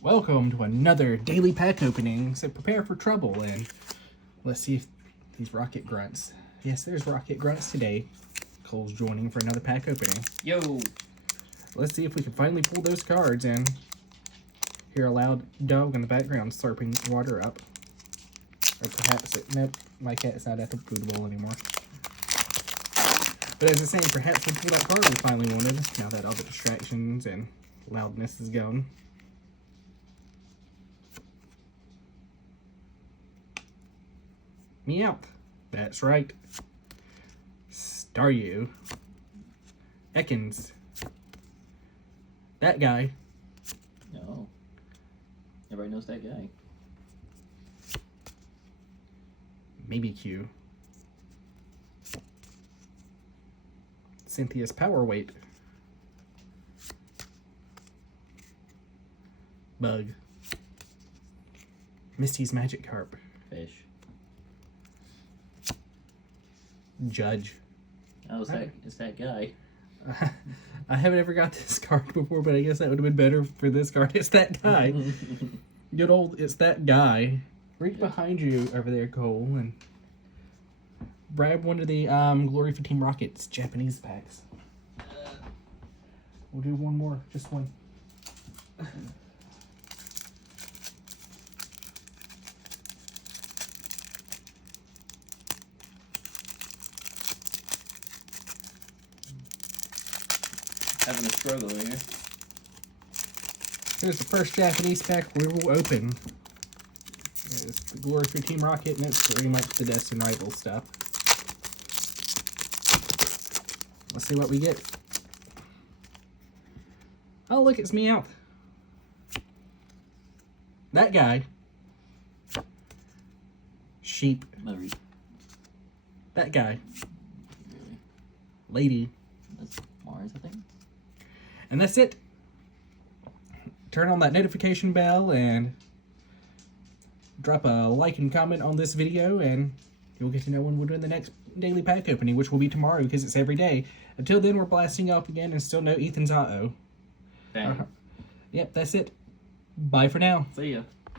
Welcome to another daily pack opening. So prepare for trouble and let's see if these rocket grunts. Yes, there's rocket grunts today. Cole's joining for another pack opening. Yo! Let's see if we can finally pull those cards and hear a loud dog in the background slurping water up. Or perhaps nope, my cat's not at the food bowl anymore. But as I was saying, perhaps we'll pull that card we finally wanted now that all the distractions and loudness is gone. Meow. That's right. Staryu. Ekans. That guy. No. Everybody knows that guy. Maybe Q. Cynthia's power weight. Bug. Misty's magic carp. Fish. Judge. Oh, it's that guy. I haven't ever got this card before, but I guess that would have been better for this card. It's that guy. Good old, it's that guy. Right behind you over there, Cole, and grab one of the Glory for Team Rocket's Japanese packs. We'll do one more, just one. Having a struggle here. Here's the first Japanese pack we will open. It's the Glory for Team Rocket, and it's pretty much the Destined Rivals stuff. Let's see what we get. Oh, look, it's Meowth. That guy. Sheep. Marie. That guy. Really? Lady. That's Mars, I think. And that's it. Turn on that notification bell and drop a like and comment on this video, and you'll get to know when we're doing the next daily pack opening, which will be tomorrow because it's every day. Until then, we're blasting up again and still no Ethan's uh-oh. Dang. Yep, that's it. Bye for now. See ya.